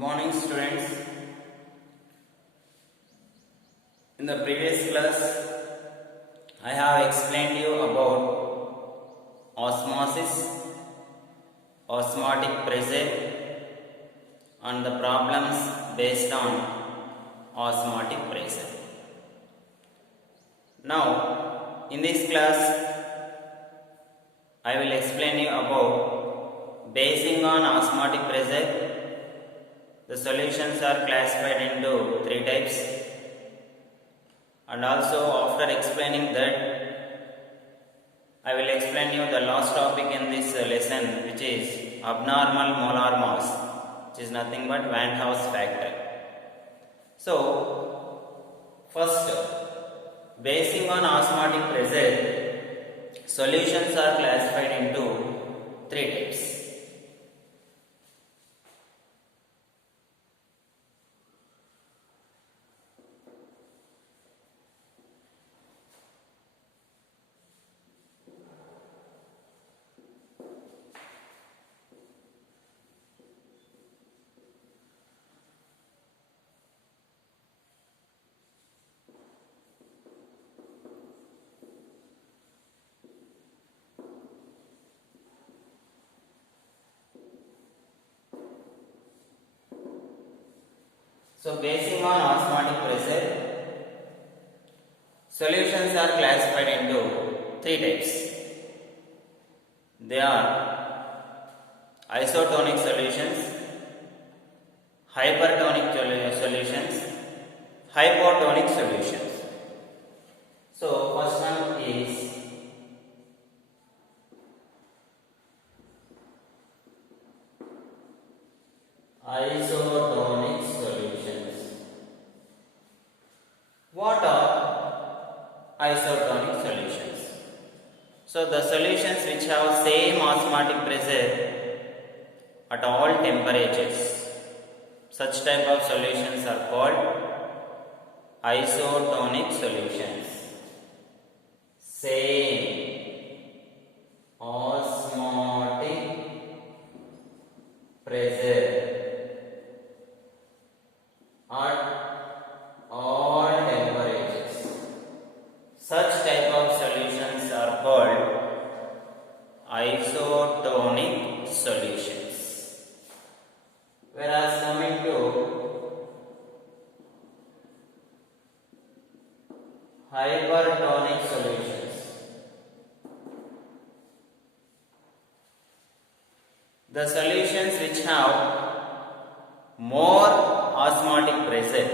morning, students. In the previous class, I have explained you about osmosis, osmotic pressure, and the problems based on osmotic pressure. Now, in this class, I will explain you about basing on osmotic pressure. The solutions are classified into three types, and also after explaining that, I will explain you the last topic in this lesson, which is abnormal molar mass, which is nothing but Van House factor. So, first, basing on osmotic pressure, solutions are classified into three types. So, basing on osmotic pressure, solutions are classified into three types. They are isotonic solutions, hypertonic solutions, hypotonic solutions. So, first one is isotonic solutions. What are isotonic solutions? So, the solutions which have same osmotic pressure at all temperatures. Such type of solutions are called isotonic solutions. Same osmotic pressure at all temperatures. Such type of solutions are called isotonic solutions. Whereas coming to hypertonic solutions, the solutions which have more osmotic pressure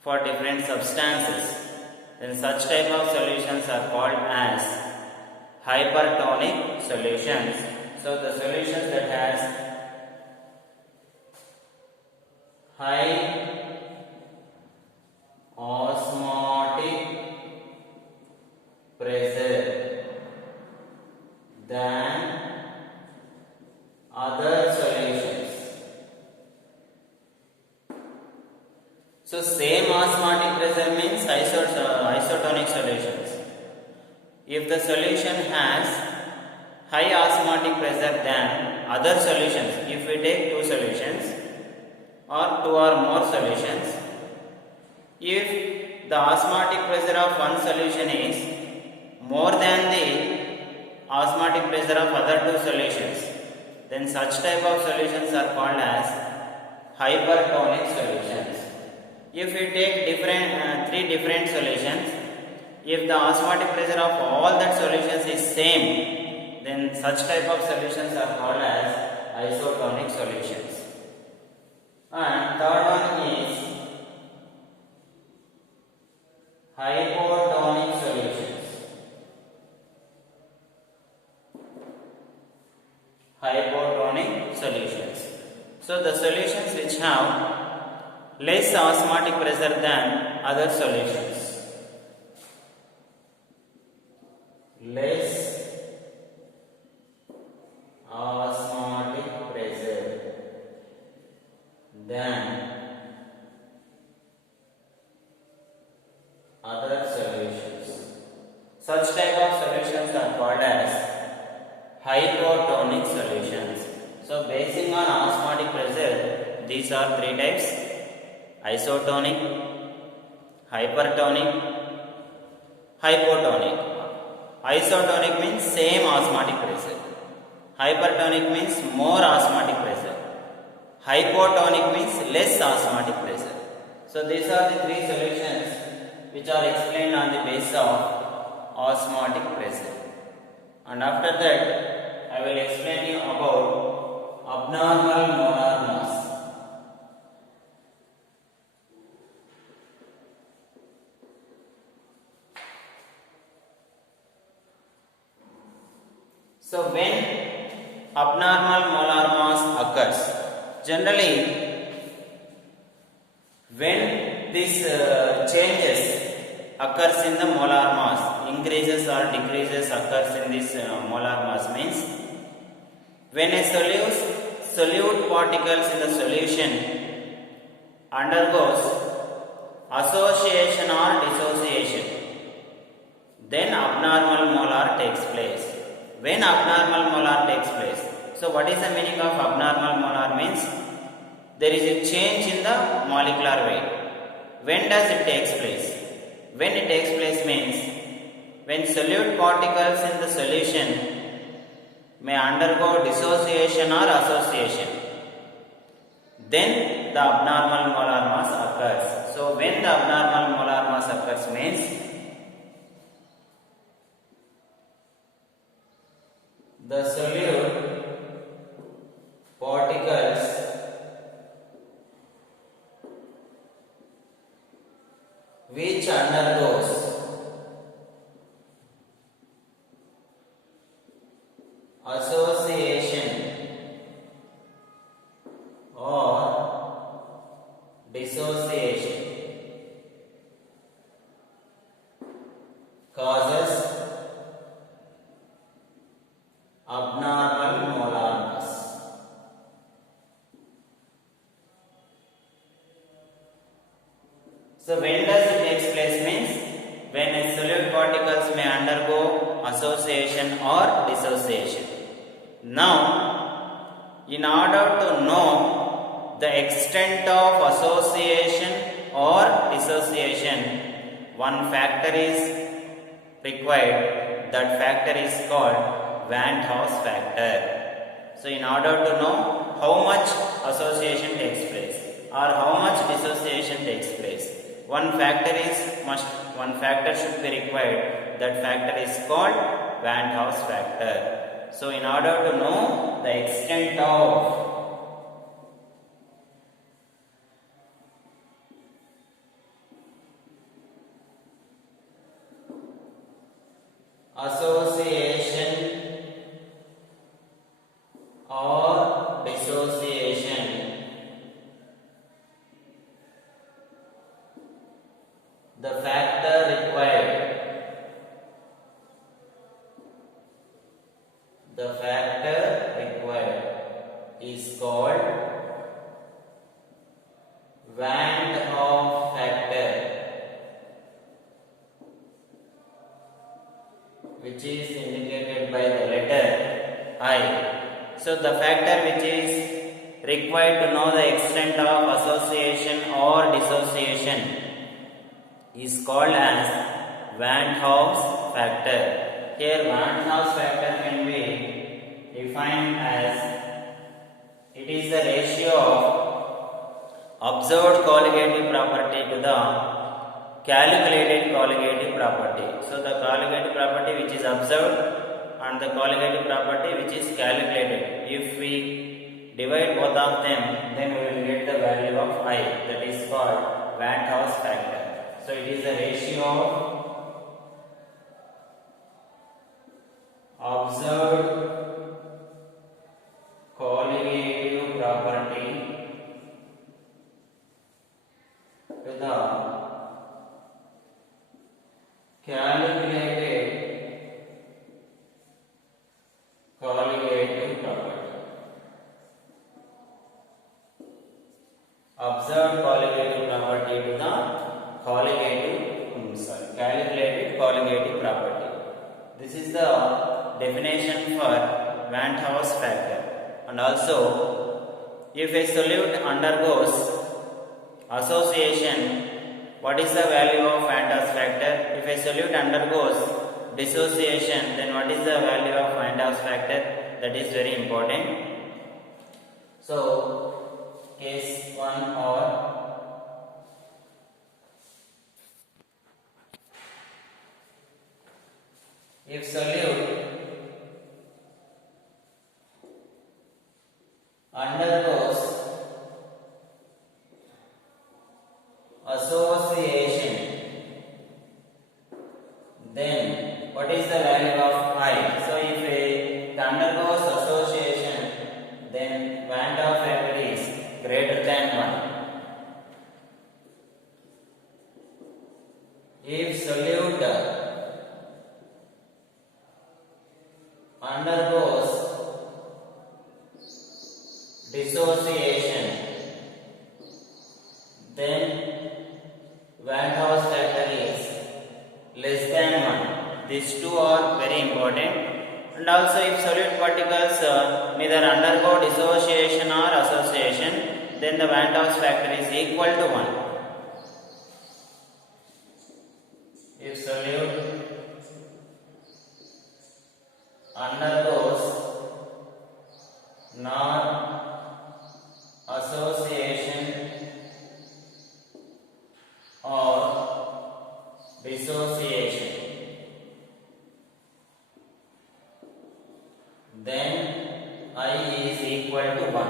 for different substances, then such type of solutions are called as hypertonic solutions. So, the solutions that has high osmotic pressure than other solutions. So, same osmotic pressure means isotonic solutions. If the solution has high osmotic pressure than other solutions, if we take two solutions or two or more solutions, if the osmotic pressure of one solution is more than the osmotic pressure of other two solutions, then such type of solutions are called as hypertonic solutions. If we take three different solutions, if the osmotic pressure of all that solutions is same, then such type of solutions are called as isotonic solutions. And third one is hypotonic solutions. Hypotonic solutions. So, the solutions which have less osmotic pressure than other solutions. Less osmotic pressure than other solutions. Such type of solutions are called as hypotonic solutions. So basing on osmotic pressure, these are three types: isotonic, hypertonic, hypotonic. Isotonic means same osmotic pressure. Hypertonic means more osmotic pressure. Hypotonic means less osmotic pressure. So these are the three solutions which are explained on the basis of osmotic pressure. And after that, I will explain you about abnormal molar mass. So when abnormal molar mass occurs, generally when this changes occurs in the molar mass, increases or decreases occurs in this molar mass means when a solute particles in the solution undergoes association or dissociation, then abnormal molar takes place. When abnormal molar takes place, so what is the meaning of abnormal molar means? There is a change in the molecular weight. When does it takes place? When it takes place means when solute particles in the solution may undergo dissociation or association, then the abnormal molar mass occurs. So when the abnormal molar mass occurs means the solute particles which undergoes association or dissociation causes abnormal molar mass. So when does it takes place means when a solute particles may undergo association or dissociation. Now, in order to know the extent of association or dissociation, one factor is required. That factor is called Van House factor. So in order to know how much association takes place or how much dissociation takes place, one factor should be required. That factor is called Van House factor. So in order to know the extent of association or dissociation, the factor required is called Van Hoff factor, which is indicated by the letter I. So the factor which is required to know the extent of association or dissociation is called as Van Hoff's factor. Here Van Hoff's factor can be defined as it is the ratio of observed colligative property to the calculated colligative property. So the colligative property which is observed and the colligative property which is calculated. If we divide both of them, then we will get the value of I. That is called Van Hoff's factor. So it is the ratio of observed colligative property to the calculated colligative property. Observed colligative property to the calculated colligative property. This is the definition for Van Hoff's factor. And also, if a solute undergoes association, what is the value of Van der Waals factor? If a solute undergoes dissociation, then what is the value of Van der Waals factor? That is very important. So, case 1 or if solute undergoes association, then what is the value of I? So if it undergoes association, then Van der Waals factor is greater than 1. If solute undergoes dissociation, then Van der Waals factor is less than 1. These two are very important. And also, if solute particles neither undergo dissociation or association, then the Van der Waals factor is equal to 1. If solute undergoes nor association or dissociation, then I is equal to 1.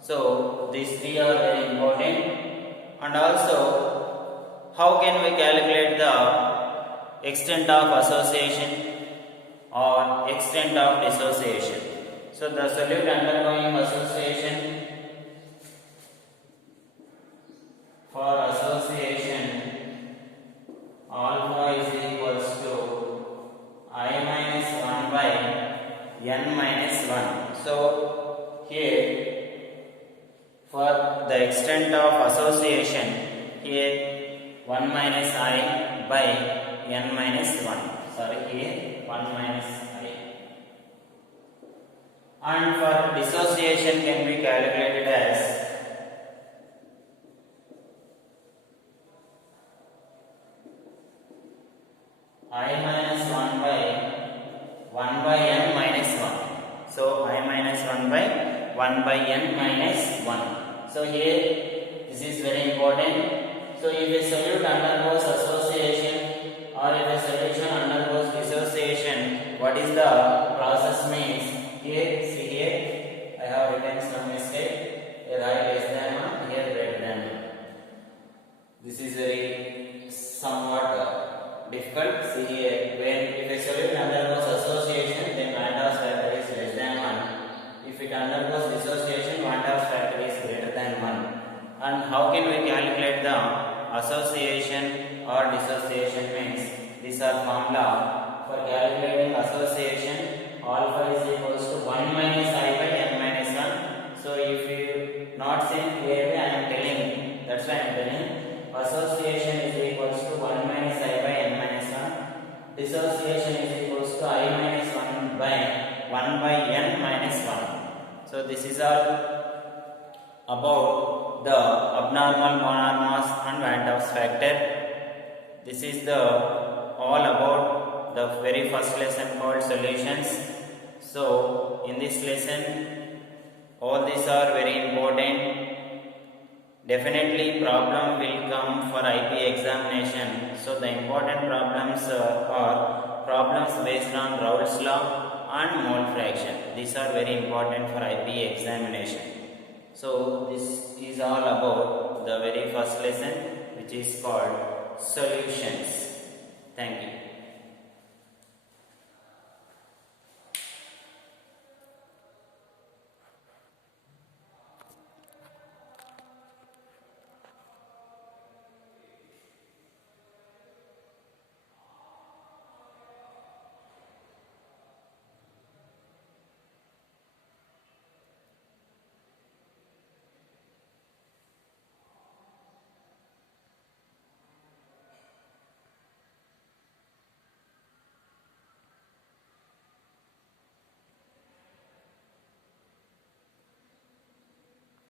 So these three are very important. And also, how can we calculate the extent of association or extent of dissociation? So the solute undergoing association, for association alpha is equals to I minus 1 by n minus 1. So here for the extent of association, here 1 minus I by n minus 1. Sorry, here 1 minus I. And for dissociation can be calculated as I minus 1 by n minus 1. So I minus 1 by n minus 1. So here this is very important. So if a solute undergoes association or if a solution undergoes dissociation, what is the process means? Here, see here, I have written some mistake. Here I less than 1, here greater than 1. This is very somewhat difficult. See here, when if a solute undergoes association, then Van der Waals factor is less than 1. If it undergoes dissociation, Van der Waals factor is greater than 1. And how can we calculate the association or dissociation means? These are formula for calculating association. Alpha is equals to 1 minus I by n minus 1. So if you not saying clearly, I am telling. That's why I am telling. Association is equals to 1 minus I by n minus 1. Dissociation is equals to I minus 1 by n minus 1. So this is all about the abnormal molar mass and Van der Waals factor. This is the all about the very first lesson called solutions. So in this lesson, all these are very important. Definitely problem will come for IP examination. So the important problems are problems based on Raoult's law and mole fraction. These are very important for IP examination. So this is all about the very first lesson, which is called solutions. Thank you.